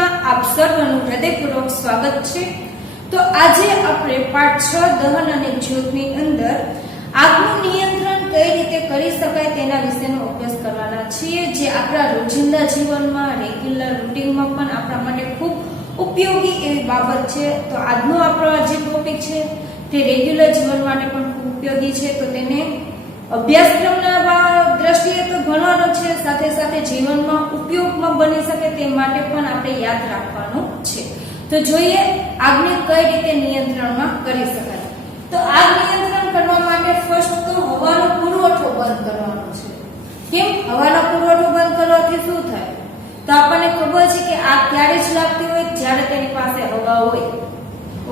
માં આપ સર્વનું હૃદયપૂર્વક સ્વાગત છે। તો આજે આપણે પાઠ 6 દહન અને જ્યોતની અંદર આગનું નિયંત્રણ કઈ રીતે કરી શકાય તેના વિશેનો અભ્યાસ કરવાના છીએ, જે આપણા રોજિંદા જીવનમાં રેગ્યુલર રૂટીનમાં પણ આપણા માટે ખૂબ ઉપયોગી એવી બાબત છે। તો આજનો આપણો જે ટોપિક છે તે રેગ્યુલર જીવન માટે પણ ખૂબ ઉપયોગી છે। તો તેને અભ્યાસક્રમના દ્રષ્ટિએ તો ભણવાનો છે, સાથે સાથે જીવનમાં ઉપયોગમાં બની શકે તે માટે પણ આપણે યાદ રાખવાનું છે। તો જોઈએ આગને કઈ રીતે નિયંત્રણમાં કરી શકાય। તો આગ નિયંત્રણ કરવા માટે ફર્સ્ટ તો હવાનો પુરવઠો બંધ કરવાનો છે। કેમ? હવાનો પુરવઠો બંધ કરવાથી શું થાય? તો આપણને ખબર છે કે આગ ત્યારે જ લાગતી હોય જ્યારે તેની પાસે હવા હોય,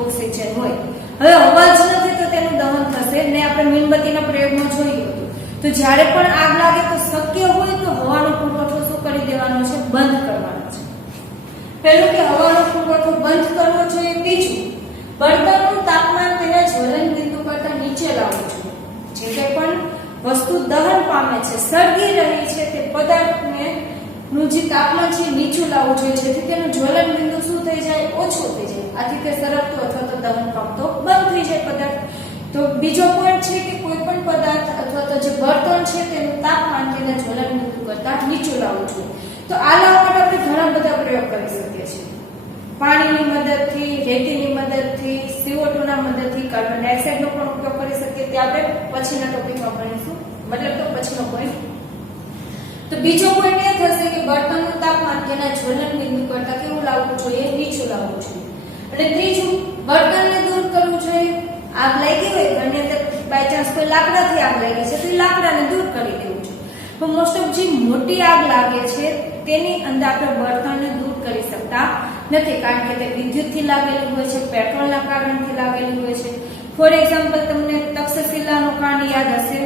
ઓક્સિજન હોય। હવે હવા જ નથી તો તેનું દહન થશે ને। આપણે મીણબત્તીના પ્રયોગમાં જોયું હતું, તો જ્યારે પણ આગ લાગે તો શક્ય હોય તો હવાનો પુરવઠો શું કરી દેવાનો છે? બંધ કરવાનો છે। પહેલું કે હવાનો પુરવઠો બંધ કરવો જોઈએ। બીજું, બળતણનું તાપમાન તેના જ્વલન બિંદુ કરતા નીચે લાવવું જોઈએ। જે કંઈ પણ વસ્તુ દહન પામે છે, સળગી રહી છે, તે પદાર્થને નું જે તાપમાન છે નીચું લાવવું જોઈએ, જેથી તેનું જ્વલન બિંદુ શું થઈ જાય? ઓછું થઈ જાય। આથી તે સળગતો અથવા તો દહન પામતો બંધ થઈ જાય પદાર્થ। તો બીજો પોઈન્ટ છે કે કોઈ પણ પદાર્થ અથવા તો જે બળતણ છે તેનું તાપમાન તેના જ્વલન બિંદુ કરતા નીચું લાવવું જોઈએ। તો આ લાવવા માટે આપણે ઘણા બધા પ્રયોગ કરી શકીએ છીએ। પાણીની મદદથી, રેતીની મદદથી, CO2 ના મદદથી, કાર્બન ડાયોક્સાઇડનો પણ ઉપયોગ કરી શકીએ। તે આપણે પછીના ટોપિકમાં ભણીશું, મતલબ તો પછીનો પોઈન્ટ। તો બીજો પોઈન્ટ એ થશે કે બળતણનું તાપમાન તેના જ્વલન બિંદુ કરતા કેવું લાવવું જોઈએ? નીચું લાવવું જોઈએ। અને ત્રીજું, બળતણને દૂર કરવું જોઈએ। આગ લાગી હોય ઘરની અંદર, બાય ચાન્સ કોઈ લાકડાથી આગ લાગી છે તો એ લાકડાને દૂર કરી દેવું જોઈએ। તો મોસ્ટ ઓફ જે મોટી આગ લાગે છે તેની અંદર આપણે બળતણને દૂર કરી શકતા નથી, કારણ કે તે વિદ્યુતથી લાગેલી હોય છે, પેટ્રોલના કારણથી લાગેલી હોય છે। ફોર એક્ઝામ્પલ, તમને તક્ષશિલાનો કાંડ યાદ હશે।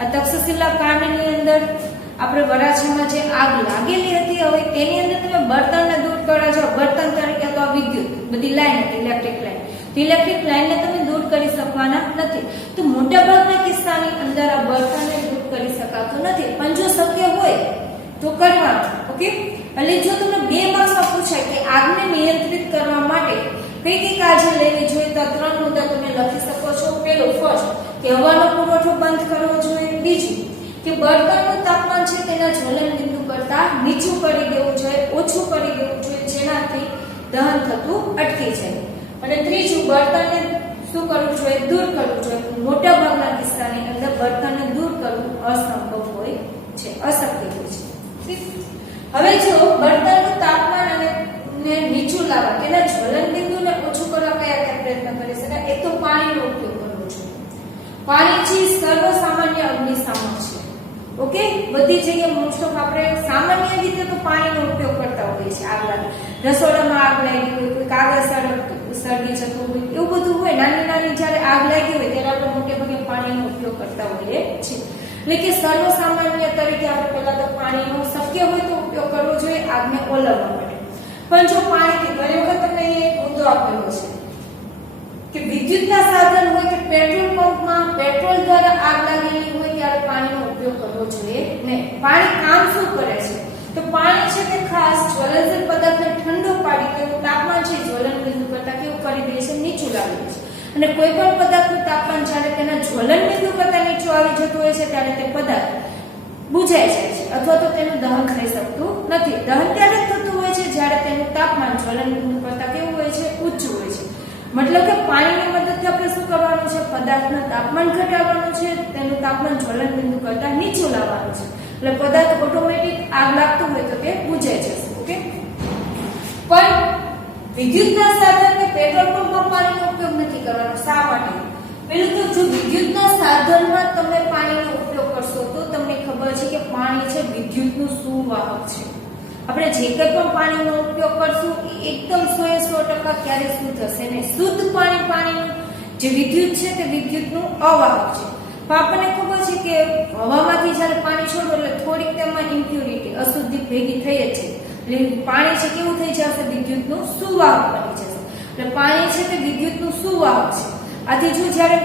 આ તક્ષશિલા કાંડની અંદર આપણે વરાછામાં જે આગ લાગેલી હતી, હવે તેની અંદર તમે બળતણને દૂર કરવા જાઓ, બળતણ તરીકે તો વિદ્યુત બધી લાઈન હતી, ઇલેક્ટ્રિક લાઈન, ઇલેક્ટ્રિક લાઈનને તમે દૂર કરી શકવાના નથી। તો મોટાભાગના કિસ્સાની અંદર આ બળતણને દૂર કરી શકાતું નથી, પણ જો શક્ય હોય તો કરવાનું। ઓકે, એટલે જો તમને 2 માર્ક્સમાં પૂછાય કે આગને નિયંત્રિત કરવા માટે કઈ કઈ કાળજી લેવી જોઈએ, તો 3 મુદ્દા તમે લખી શકો છો। પહેલું, ફર્સ્ટ કે હવાનો પુરવઠો બંધ કરવો જોઈએ। બીજું કે બળતણનું તાપમાન છે તેના જ્વલન બિંદુ કરતા નીચું કરી દેવું જોઈએ, ઓછું કરી દેવું જોઈએ, જેનાથી દહન થતું અટકી જાય। અને ત્રીજું, બળતણને શું કરવું જોઈએ? દૂર કરવું જોઈએ। મોટા ભાગના કિસ્સાની અંદર બળતણને દૂર કરવું અસંભવ હોય છે, અશક્ય હોય છે। હવે જો બળતણનું તાપમાન અને નીચું લાવવા, તેના જ્વલન બિંદુને ઓછું કરવા કયા કયા પ્રયત્ન કરી શકાય? એક તો પાણીનો ઉપયોગ કરવો જોઈએ। પાણી છે સર્વસામાન્ય અગ્નિશામક છે। ઓકે, બધી જગ્યાએ મોસ્ટ ઓફ આપણે સામાન્ય રીતે તો પાણીનો ઉપયોગ કરતા હોઈએ છીએ। આગ લાગે, રસોડામાં આગ લાગી હોય, કોઈ કાગળ સળગી જતું હોય, એવું બધું હોય, નાની નાની જ્યારે આગ લાગી હોય ત્યારે આપણે મોટે ભાગે પાણીનો ઉપયોગ કરતા હોઈએ છીએ। એટલે કે સર્વસામાન્ય તરીકે આપણે પહેલા તો પાણીનો શક્ય હોય તો ઉપયોગ કરવો જોઈએ આગને ઓલવવા માટે। પણ જો પાણીથી, ઘણી વખત તમને એક મુદ્દો આપેલો છે કે વિદ્યુતના સાધન હોય કે પેટ્રોલ પંપમાં પેટ્રોલ દ્વારા આગ લાગેલી હોય ત્યારે પાણીનો ઉપયોગ કરવો જોઈએ નહીં। પાણી કામ શું કરે છે? તો પાણી છે તે ખાસ જ્વલનશીલ પદાર્થને ઠંડો પાડી તેનું તાપમાન છે જ્વલન બિંદુ કરતા કેવું કરી દે છે? નીચું લાવી દે છે। અને કોઈ પણ પદાર્થનું તાપમાન જ્યારે તેના જ્વલન બિંદુ કરતા નીચું આવી જતું હોય છે ત્યારે તે પદાર્થ બુઝાઈ જાય છે અથવા તો તેનું દહન થઈ શકતું નથી। દહન ત્યારે જ થતું હોય છે જ્યારે તેનું તાપમાન જ્વલન બિંદુ કરતા કેવું હોય છે? ઊંચું હોય છે। મતલબ કે પાણીની મદદથી આપણે શું કરવાનું છે? પદાર્થનું તાપમાન ઘટાડવાનું છે, તેનું તાપમાન જ્વલન બિંદુ કરતા નીચું લાવવાનું છે। એટલે પદાર્થ ઓટોમેટિક આગ લાગતું હોય તો તે બુઝાઈ જશે। ઓકે, પણ વિદ્યુતના સાધન કે પેટ્રોલ પંપમાં પાણીનો ઉપયોગ નથી કરવાનો। શા માટે? પેલું તો જો વિદ્યુતના સાધનમાં તમે પાણીનો ઉપયોગ કરશો તો તમને ખબર છે કે પાણી છે વિદ્યુતનું સુવાહક છે। આપણે જે કંઈ પણ પાણીનો ઉપયોગ કરશું એ એકદમ 100% ક્યારે શુદ્ધ હશે ને? શુદ્ધ પાણીનું જે વિદ્યુત છે તે વિદ્યુતનું અવાહક છે। પણ આપણને ખબર છે કે હવામાંથી જ્યારે પાણી છોડો એટલે થોડીક તેમાં ઇમ્પ્યુરિટી, અશુદ્ધિ ભેગી થઈ જ છે। એટલે પાણી છે કેવું થઈ જશે? વિદ્યુતનું સુવાહક બની જશે। એટલે પાણી છે તે વિદ્યુતનું સુવાહક છે। આથી જો જ્યારે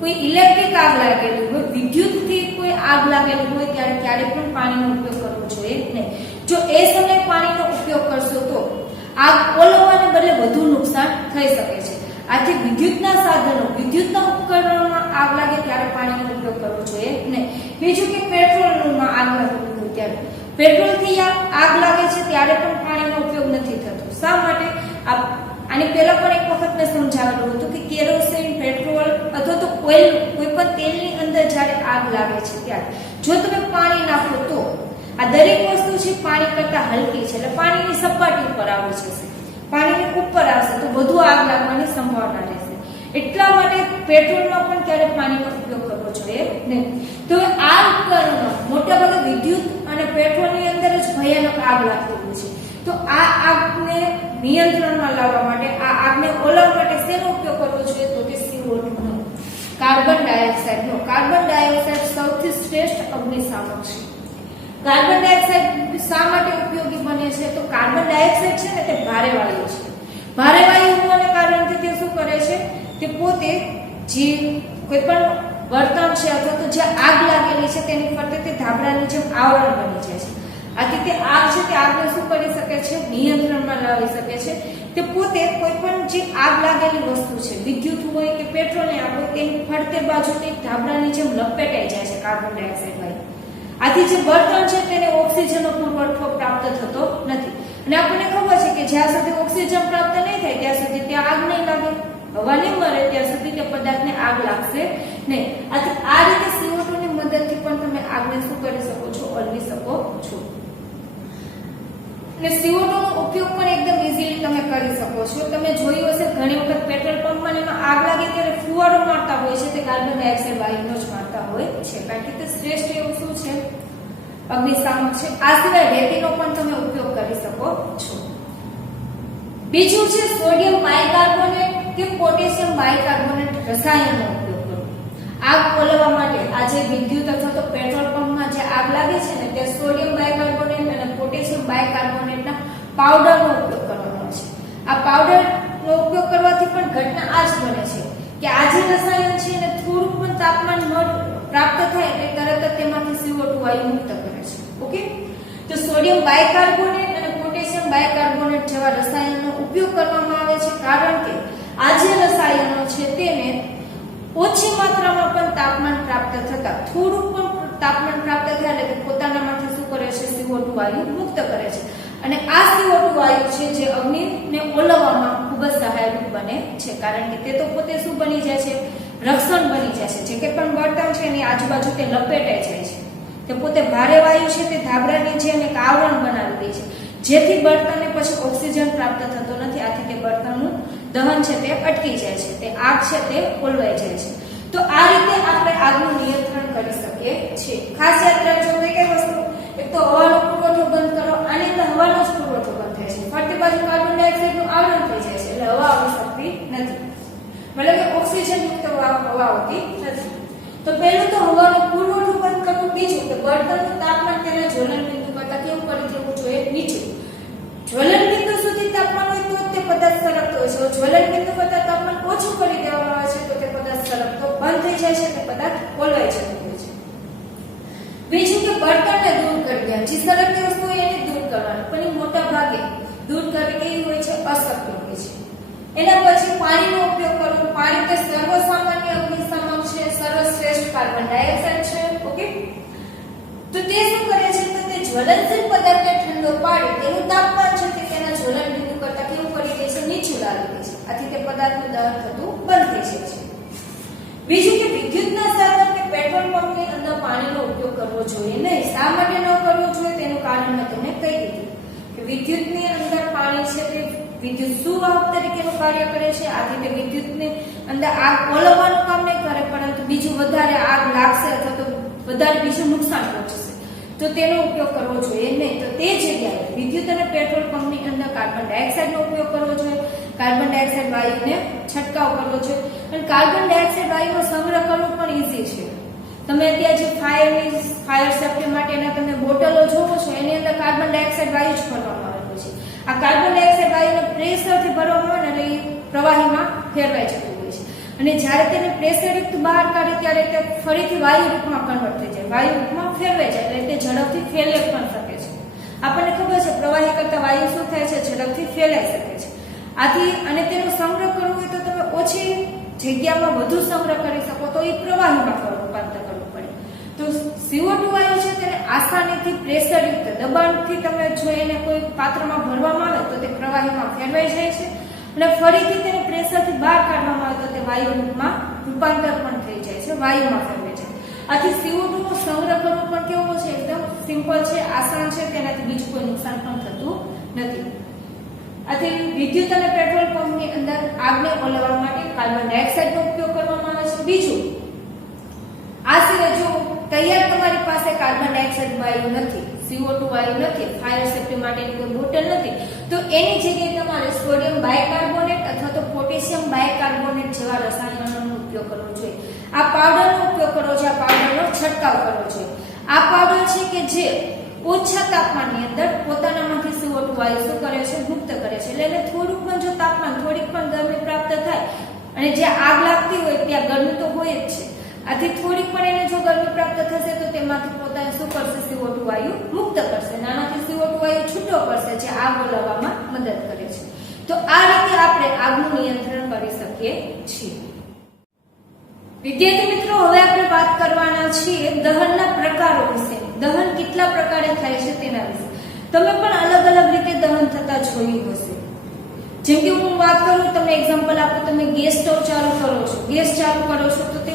કોઈ ઇલેક્ટ્રિક આગ લાગેલી હોય, વિદ્યુતથી કોઈ આગ લાગેલી હોય ત્યારે ક્યારે પણ પાણીનો ઉપયોગ કરવો જોઈએ નહીં। જો એ સમયે પાણીનો ઉપયોગ કરશો તો આગ ઓલવવાને બદલે વધુ નુકસાન થઈ શકે છે. આથી વિદ્યુતના સાધનો, વિદ્યુતના ઉપકરણોમાં આગ લાગે ત્યારે પાણીનો ઉપયોગ કરવો જોઈએ નહીં. બીજું કે પેટ્રોલમાં આગ લાગે ત્યારે, પેટ્રોલથી આગ લાગે છે ત્યારે પણ પાણીનો ઉપયોગ નથી થતો. શા માટે? આની પહેલા પણ એક વખત મેં સમજાવેલું હતું કે કેરોસીન, પેટ્રોલ અથવા તો ઓઇલ, કોઈ પણ તેલની અંદર જ્યારે આગ લાગે છે ત્યારે જો તમે પાણી નાખો તો આ દરેક વસ્તુ છે પાણી કરતા હલકી છે, એટલે પાણીની સપાટી ઉપર આવી જશે, પાણીની ઉપર આવશે તો વધુ આગ લાગવાની સંભાવના રહેશે. એટલા માટે પેટ્રોલમાં પણ ક્યારે પાણીનો ઉપયોગ કરવો જોઈએ નહીં. તો આ ઉપકરણમાં મોટાભાગે વિદ્યુત અને પેટ્રોલની અંદર જ ભયાનક આગ લાગતી હોય છે. તો આ આગને નિયંત્રણમાં લાવવા માટે, આ આગને ઓલવવા માટે શેનો ઉપયોગ કરવો જોઈએ? તો કે CO2 નો, કાર્બન ડાયોક્સાઇડ નો. કાર્બન ડાયોક્સાઇડ સૌથી શ્રેષ્ઠ અગ્નિશામક છે. કાર્બન ડાયોક્સાઇડ શા માટે ઉપયોગી બને છે? તો કાર્બન ડાયોક્સાઇડ છે ને તે ભારે વાયુ છે. ભારે વાયુ હોવાને કારણે તે શું કરે છે? તે પોતે જે કોઈ પણ વર્તન છે અથવા તો જે આગ લાગેલી છે તેની ફરતે તે ધાબળાની જેમ આવરણ બની જાય છે. આથી તે આગ છે તે આગને શું કરી શકે છે? નિયંત્રણમાં લાવી શકે છે. તે પોતે કોઈ પણ જે આગ લાગેલી વસ્તુ છે, વિદ્યુત હોય કે પેટ્રોલની આગ હોય, તેની ફરતે બાજુથી ધાબળાની જેમ લપેટાઈ જાય છે કાર્બન ડાયોક્સાઇડ વાયુ. આથી જે બળતણ છે તેને ઓક્સિજનનો પુરવઠો પ્રાપ્ત થતો નથી. અને આપણને ખબર છે કે જ્યાં સુધી ઓક્સિજન પ્રાપ્ત નહીં થાય ત્યાં સુધી ત્યાં આગ નહીં લાગે, હવા નહીં મળે ત્યાં સુધી તે પદાર્થને આગ લાગશે નહીં. આથી આ રીતે CO2 ની મદદથી પણ તમે આગને શું કરી શકો છો? ઓલવી શકો છો. અને CO2 નો ઉપયોગ પણ એકદમ ઈઝીલી તમે કરી શકો છો. તમે જોયું હશે ઘણી વખત પેટ્રોલ પંપમાં એમાં આગ લાગે ત્યારે ફુવારો મારતા હોય છે, તે કાર્બન ડાયોક્સાઇડ વાયુનો જ મારતા હોય છે, કારણ કે તે શ્રેષ્ઠ એવું શું છે? અગ્નિશામક છે. આ સિવાય રેતીનો પણ તમે ઉપયોગ કરી શકો છો. બીજું છે સોડિયમ બાયકાર્બોનેટ કે પોટેશિયમ બાયકાર્બોનેટ રસાયણનો ઉપયોગ કરવો. આગ ઓલવવા માટે આ જે વિદ્યુત અથવા તો પેટ્રોલ પંપમાં જે આગ લાગે છે ને, તે સોડિયમ બાયકાર્બોનેટ અને પોટેશિયમ બાયકાર્બોનેટના પાવડરનો ઉપયોગ કરવાનો છે. આ પાવડરનો ઉપયોગ કરવાથી પણ ઘટના આ જ બને છે કે આ જે રસાયણ છે એને થોડું પણ તાપમાન પ્રાપ્ત થાય એટલે તરત જ તેમાંથી CO2 વાયુ મુક્ત કરે છે. ઓકે, તો સોડિયમ બાયકાર્બોનેટ અને પોટેશિયમ બાયકાર્બોનેટ જેવા રસાયણનો ઉપયોગ કરવામાં આવે છે, કારણ કે આ જે રસાયણો છે તેને ઓછી માત્રામાં પણ તાપમાન પ્રાપ્ત થતા, થોડું પણ તાપમાન પ્રાપ્ત થાય એટલે પોતાનામાંથી શું કરે છે? CO2 વાયુ મુક્ત કરે છે. અને આ CO2 વાયુ છે જે અગ્નિને ઓલવવામાં ખૂબ જ સહાયરૂપ બને છે, કારણ કે તે તો પોતે શું બની જાય છે? રક્ષણ બની જાય છે. જે કે પણ બળતણ છે એની આજુબાજુ તે લપેટાઈ જાય છે. તે પોતે ભારે વાયુ છે તે ધાબળાની જેમ એક આવરણ બનાવી દે છે, જેથી બળતણને પછી ઓક્સિજન પ્રાપ્ત થતો નથી. આથી તે બળતણનું દહન છે તે અટકી જાય છે, તે આગ છે તે ઓલવાઈ જાય છે. તો આ રીતે આપણે આગનું નિયંત્રણ કરી શકીએ છીએ. ખાસ યાદ રાખજો કઈ વસ્તુ? એક તો હવાનો પુરવઠો બંધ કરો, આની અંદર હવાનો જ પુરવઠો બંધ થાય છે, ફરતી બાજુ કાર્બન ડાયોક્સાઇડનું આવરણ થઈ જાય છે, એટલે હવા આવી શકતી નથી, મતલબ કે ઓક્સિજન મુક્ત હવા આવતી નથી. તો પહેલું તો હવાનો પુરવઠો બંધ કરવો. બીજું કે બળતણનું તાપમાન તેના જ્વલન બિંદુ કરતા કેવું કરી દેવું જોઈએ? નીચું. જ્વલન બિંદુ સુધી તાપમાન હોય તો તે પદાર્થ સળગતો હોય છે. જ્વલન બિંદુ કરતા તાપમાન ઓછું કરી દેવામાં આવે છે તો તે પદાર્થ સળગતો બંધ થઈ જાય છે, તે પદાર્થ ઓલવાઈ જતો હોય છે. બીજું કે બળતણને દૂર કરી દે. જે સળગતી વસ્તુ હોય એને દૂર કરવાની, પણ એ મોટા ભાગે દૂર કરવી કેવી હોય છે? અશક્ય હોય છે. એના પછી પાણીનો ઉપયોગ કરવો. પાણી તે સર્વસામાન્ય અગ્નિશામક છે, સર્વશ્રેષ્ઠ કાર્બન ડાયોક્સાઇડ છે. ઓકે, તો તે શું કરે છે? તો તે જ્વલનશીલ પદાર્થને ઠંડો પાડી તેનું તાપમાન છે તે તેના જ્વલન બિંદુ કરતા કેવું કરી દે છે? નીચું લાવી દે છે. આથી તે પદાર્થનું દહન થતું બંધ થઈ જાય છે. બીજું કે વિદ્યુતના સાધન કે પેટ્રોલ પંપની અંદર પાણીનો ઉપયોગ કરવો જોઈએ નહીં. શા માટે ન કરવો જોઈએ તેનું કારણ મેં તમને કહી દીધું કે વિદ્યુતની અંદર પાણી છે તે વિદ્યુત સુવાહક તરીકેનું કાર્ય કરે છે. આથી તે વિદ્યુતની અંદર આગ ઓલવવાનું કામ નહીં કરે, પરંતુ બીજું વધારે આગ લાગશે અથવા તો વધારે બીજું નુકસાન પહોંચશે, તો તેનો ઉપયોગ કરવો જોઈએ નહીં. તો તે જગ્યાએ વિદ્યુત અને પેટ્રોલ પંપની અંદર કાર્બન ડાયોક્સાઇડનો ઉપયોગ કરવો જોઈએ. કાર્બન ડાયોક્સાઇડ વાયુને છંટકાવ કરવો જોઈએ. અને કાર્બન ડાયોક્સાઇડ વાયુનો સંગ્રહ કરવો પણ ઈઝી છે. તમે અત્યારે જે ફાયર સેફ્ટી માટેના તમે બોટલો જોવો છો એની અંદર કાર્બન ડાયોક્સાઇડ વાયુ જ ભરવામાં આવેલું છે. આ કાર્બન ડાયોક્સાઇડ વાયુને પ્રેશરથી ભરવામાં આવે ને એટલે એ પ્રવાહીમાં ફેરવાઈ જતું હોય છે, અને જ્યારે તેને પ્રેશરયુક્ત બહાર કાઢે ત્યારે તે ફરીથી વાયુ રૂપમાં કન્વર્ટ થઈ જાય, વાયુ રૂપમાં ફેરવાઈ જાય, એટલે તે ઝડપથી ફેલાઈ પણ શકે છે. આપણને ખબર છે પ્રવાહી કરતા વાયુ શું થાય છે, ઝડપથી ફેલાઈ શકે છે. આથી અને તેનો સંગ્રહ કરવો હોય તો તમે ઓછી જગ્યામાં વધુ સંગ્રહ કરી શકો તો એ પ્રવાહીમાં રૂપાંતર કરવું પડે. તો CO2 વાયુ છે તેને આસાનીથી પ્રેશરયુક્ત દબાણથી તમે જો એને કોઈ પાત્રમાં ભરવામાં આવે તો તે પ્રવાહીમાં ફેરવાઈ જાય છે અને ફરીથી તેને પ્રેશરથી બહાર કાઢવામાં આવે તો તે વાયુમાં રૂપાંતર પણ થઈ જાય છે, વાયુમાં ફેરવાઈ જાય. આથી CO2 નો સંગ્રહ કરવો પણ કેવો છે, એકદમ સિમ્પલ છે, આસાન છે, તેનાથી બીજું કોઈ નુકસાન પણ થતું નથી. આથી વિદ્યુત અને પેટ્રોલ પંપની અંદર આગને ઓલવવા માટે કાર્બન ડાયોક્સાઇડનો ઉપયોગ કરવામાં આવે છે. બીજું, આ સિવાય જો તૈયાર તમારી પાસે કાર્બન ડાયોક્સાઇડ વાયુ નથી, CO2 વાયુ નથી, ફાયર સેફટી માટેની કોઈ બોટલ નથી, તો એની જગ્યાએ તમારે સોડિયમ બાયકાર્બોનેટ અથવા તો પોટેશિયમ બાયકાર્બોનેટ જેવા રસાયણોનો ઉપયોગ કરવો જોઈએ. આ પાવડરનો ઉપયોગ કરવો જોઈએ, આ પાવડરનો છંટકાવ કરવો જોઈએ. આ પાવડર છે કે જે ઓછા તાપમાનની અંદર પોતાનામાંથી CO2 વાયુ શું કરે છે, મુક્ત કરે છે. એટલે થોડુંક પણ જો તાપમાન, થોડીક પણ ગરમી પ્રાપ્ત થાય અને જ્યાં આગ લાગતી હોય ત્યાં ગરમી તો હોય જ છે, આથી થોડીક પણ એને જો ગરમી પ્રાપ્ત થશે તો તેમાંથી પોતાને શું કરશે, CO2 વાયુ મુક્ત કરશે, નાનાથી CO2 વાયુ છૂટો કરશે જે આગ ઓલવવામાં મદદ કરે છે. તો આ રીતે આપણે આગનું નિયંત્રણ કરી શકીએ છીએ. વિદ્યાર્થી મિત્રો, હવે આપણે વાત કરવાના છીએ દહનના પ્રકારો વિશે. દહન કેટલા પ્રકારે થાય છે તેના વિશે. તમે પણ અલગ અલગ રીતે દહન થતા જોયું હશે. જેમ કે હું વાત કરું, તમને એક્ઝામ્પલ આપું, તમે ગેસ સ્ટોવ ચાલુ કરો છો, ગેસ ચાલુ કરો છો તો તે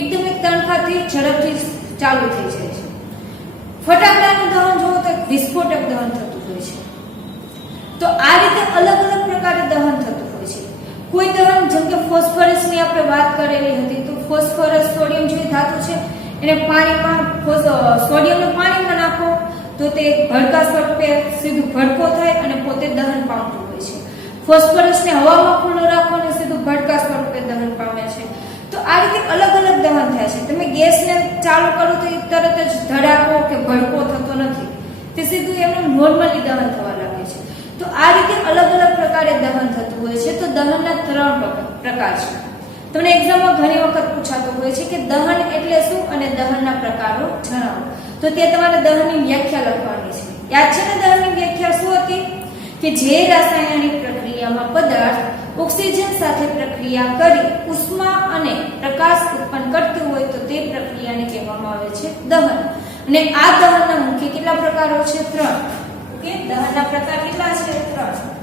એકદમ એક તણખાથી ઝડપથી ચાલુ થઈ જાય છે. ફટાકડાનું દહન જોવો તો વિસ્ફોટક દહન થતું હોય છે. તો આ રીતે અલગ અલગ પ્રકારે દહન થતું હોય છે. કોઈ દહન, જેમ કે ફોસ્ફરસની આપણે વાત કરેલી હતી, તો ફોસ્ફરસ સોડિયમ જેવી ધાતુ છે એને પાણીમાં, સોડિયમને પાણીમાં નાખો તો તે ભડકા સ્વરૂપે સીધું ભડકો થાય અને પોતે દહન પામતું હોય છે. ફોસ્ફરસને હવામાં ખુલ્લો રાખો અને સીધું ભડકા સ્વરૂપે દહન પામે છે. તો આ રીતે અલગ અલગ દહન થાય છે. તમે ગેસને ચાલુ કરો તો તરત જ ધડાકો કે ભડકો થતો નથી, તે સીધું એનું નોર્મલી દહન થવા લાગે છે. તો આ રીતે અલગ અલગ પ્રકારે દહન થતું હોય છે. તો દહનના 3 પ્રકાર છે. તમને એક્ઝામમાં ઘણી વખત પૂછાતું હોય છે કે દહન એટલે શું અને દહનના પ્રકારો જણાવો. તો તે તમારે દહનની વ્યાખ્યા લખવાની છે. યાદ છે ને દહનની વ્યાખ્યા શું હતી? કે જે રાસાયણિક પ્રક્રિયામાં પદાર્થ ઓક્સિજન સાથે પ્રક્રિયા કરી ઉષ્મા અને પ્રકાશ ઉત્પન્ન કરતું હોય તો તે પ્રક્રિયાને કહેવામાં આવે છે દહન. અને આ દહનના મુખ્ય કેટલા પ્રકારો છે? 3. ઓકે, દહનના પ્રકાર કેટલા છે? 3.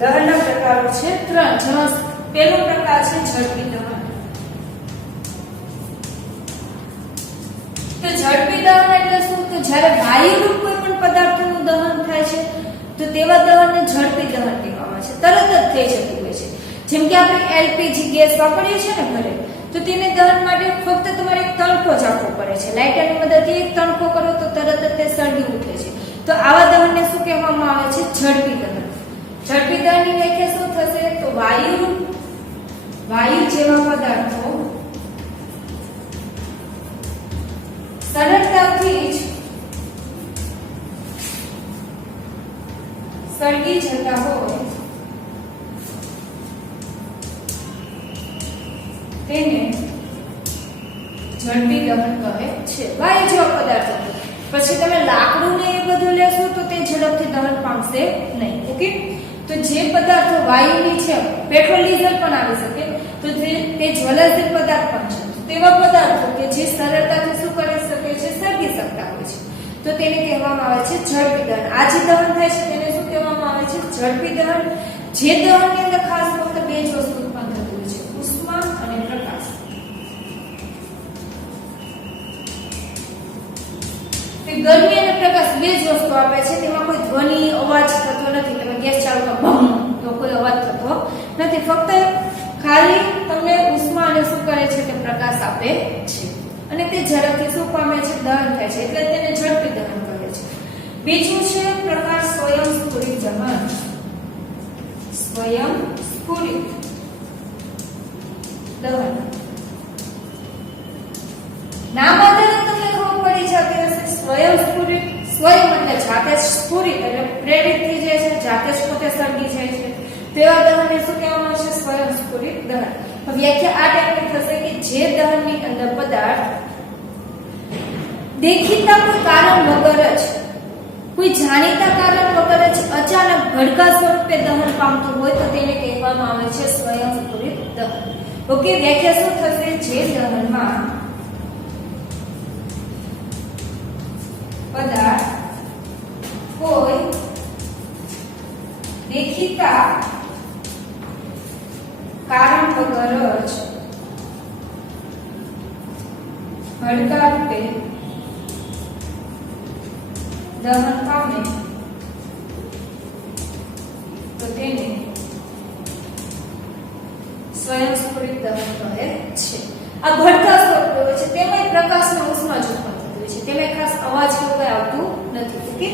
દહનના પ્રકારો છે 3. જેમાં પહેલો પ્રકાર છે ઝડપી દહન. તો ઝડપી દહન એટલે શું? તો જ્યારે વાયુરૂપ કોઈ પણ પદાર્થનું દહન થાય છે તો તેવા દહનને ઝડપી દહન કહેવામાં આવે છે. તરત જ થઈ જતું હોય છે. જેમ કે આપણે LPG ગેસ વાપરીએ છીએ ને ઘરે, તો તેને દહન માટે ફક્ત તમારે એક તણખો જ આપવો પડે છે. લાઇટરની મદદથી એક તણખો કરો તો તરત જ તે સળગી ઉઠે છે. તો આવા દહનને શું કહેવામાં આવે છે? ઝડપી દહન. ઝડપી દહનની વ્યાખ્યા શું થશે? તો વાયુ જેવા પદાર્થો સરળતાથી જ સળગી જતા હોય તેને ઝડપી દહન કહે છે. વાયુ જેવા પદાર્થો. પછી તમે લાકડું ને એ બધું લેશો તો તે ઝડપથી દહન પામશે નહીં. ઓકે, તો જે પદાર્થો વાયુની છે, પેટ્રોલ ડીઝલ પણ આવી શકે, તો તે જ્વલનશીલ પદાર્થ પણ છે. તેવા પદાર્થો કે જે સરળતાથી શું કરી શકે છે? સળગી શકતા હોય છે. તો તેને કહેવામાં આવે છે ઝડપી દહન. આ જે દહન થાય છે તેને શું કહેવામાં આવે છે? ઝડપી દહન. જે દહનની અંદર ખાસ ફક્ત 2 જ વસ્તુ ઉત્પન્ન થતી હોય છે, ઉષ્મા અને પ્રકાશ. તે ગરમી અને પ્રકાશ 2 જ વસ્તુ આપે છે. તેમાં કોઈ ધ્વનિ, અવાજ થતો નથી. તમે ગેસ ચાલુ કરો ભમ તો કોઈ અવાજ થતો નથી. ફક્ત ખાલી તમને ઉષ્મા અને શું કરે છે? તે પ્રકાશ આપે છે. અને તે ઝડપથી શું પામે છે? દહન થાય છે. એટલે તેને ઝડપી દહન કહે છે. બીજું છે પ્રકાર સ્વયંસ્ફુરિત દહન. સ્વયંસ્ફુરિત દહન. નામ આધારે તમને ખબર પડી જતી હશે. સ્વયંસ્ફુરિત, સ્વયં એટલે જાતે જ, સ્ફુરિત એટલે પ્રેરિત થઈ જાય છે, જાતે જ પોતે સળગી જાય છે. તેવા દહનને શું કહેવામાં આવે છે? સ્વયંસ્ફુરિત દહન. વ્યાખ્યા આ ટાઈપની થશે કે જે દહનની અંદર પદાર્થ દેખીતા કોઈ કારણ વગર જ, કોઈ જાણીતા કારણ વગર જ અચાનક ભડકા સ્વરૂપે દહન પામતું હોય તો તેને કહેવામાં આવે છે સ્વયંસ્ફુરિત દહન. ઓકે, વ્યાખ્યા શું થશે? જે દહનમાં પદાર્થ કોઈ દેખીતા કારણ વગર જ ભડકા રૂપે દહન પામે તો તેને સ્વયંસ્ફુરિત દહન કહે છે. આ ભડકા સ્વરૂપે હોય છે, તેમાં પ્રકાશના ઉષ્મા જ ઉત્પન્ન થતી હોય છે, તેમાં ખાસ અવાજ કે એવું કઈ આવતું નથી. ઓકે,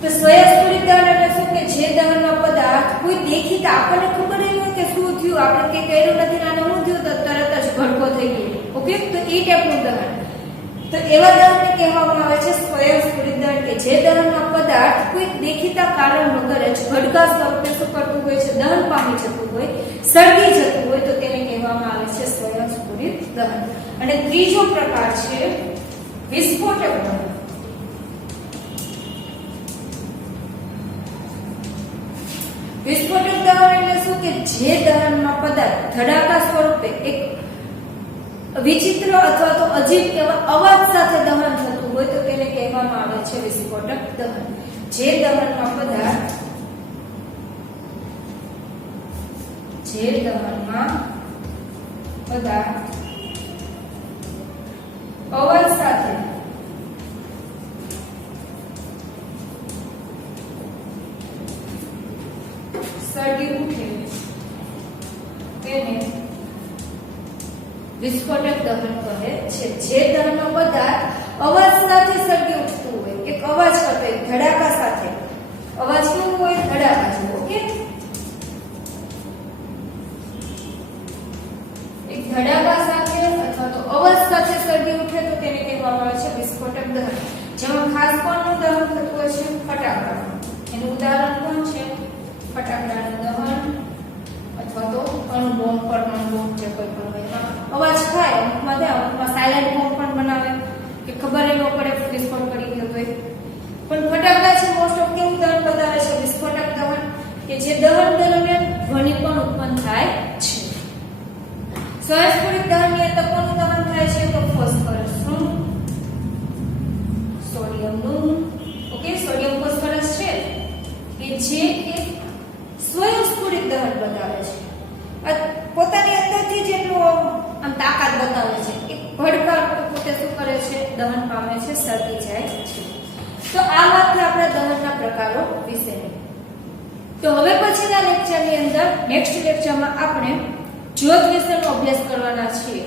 તો સ્વયંસ્ફુરિત દહન એટલે શું કે જે દહનનો પદાર્થ કોઈ દેખીતા આપણને ખબર નહીં હોય કે શું થયું, આપણે કે કર્યું નથી અને શું થયું તો તરત જ ભડકો થઈ ગયો. ઓકે, તો એ ટાઈપનું દહન, તો એવા દહનને કહેવામાં આવે છે સ્વયંસ્ફુરિત દહન કે જે દહનનો પદાર્થ કોઈ દેખીતા કારણ વગર જ ભડકા સ્વરૂપે શું કરતું હોય છે, દહન પામી જતું હોય, સળગી જતું હોય તો તેને કહેવામાં આવે છે સ્વયંસ્ફુરિત દહન. અને ત્રીજો પ્રકાર છે વિસ્ફોટક દહન. વિસ્ફોટક દહન એટલે શું કે જે દહનમાં પદાર્થ ધડાકા સ્વરૂપે એક વિચિત્ર અથવા તો અજીબ એવા અવાજ સાથે દહન થતું હોય તો તેને કહેવામાં આવે છે વિસ્ફોટક દહન. જે દહનમાં પદાર્થ અવાજ સાથે સળગી ઉઠે તેને વિસ્ફોટક દહન કહે છે. જે દહનનો પદાર્થ અવાજ સાથે સળગી ઉઠતું હોય, એક અવાજ કરતો એક ધડાકા સાથે, અવાજ કેવો હોય? ધડાકા જેવો. ઓકે, એક ધડાકા સાથે અથવા તો અવાજ સાથે સળગી ઉઠે તો તેને કહેવામાં આવે છે વિસ્ફોટક દહન. જેમાં ખાસ કોનું દહન થતું હોય છે? ફટાકડાનું. એનું ઉદાહરણ કોણ છે? ફટાકડાનું દહન અથવા તો અણુબોમ્બ, પરમાણુ બોમ્બ જે કોઈ પણ હોય અવાજ થાય, અમુકમાં થાય, અમુકમાં સાયલેન્ટ બોમ્બ પણ બનાવે કે ખબર ન પડે વિસ્ફોટ કરી ગયો તો. પણ ફટાકડા છે મોસ્ટ ઓફ કેવું દહન બતાવે છે? વિસ્ફોટક દહન કે જે દહન દરમિયાન ધ્વનિ પણ ઉત્પન્ન થાય છે. સ્વયંસ્ફુરિત દહનની અંદર કોનું દહન થાય છે? તો ફોસ્ફરસનું, સોડિયમનું. ઓકે, સોડિયમ ફોસ્ફરસ છે કે જે એક સ્વયંસ્ફુરિત દહન બતાવે છે, પોતાની અંદરથી જ એટલું આમ તાકાત બતાવે છે, એક ભડકા પોતે શું કરે છે? દહન પામે છે, સળગી જાય છે. તો આ વાત છે આપણા દહનના પ્રકારો વિશેની. તો હવે પછીના લેક્ચરની અંદર, નેક્સ્ટ લેક્ચરમાં આપણે જ્યોત વિશેનો અભ્યાસ કરવાના છીએ.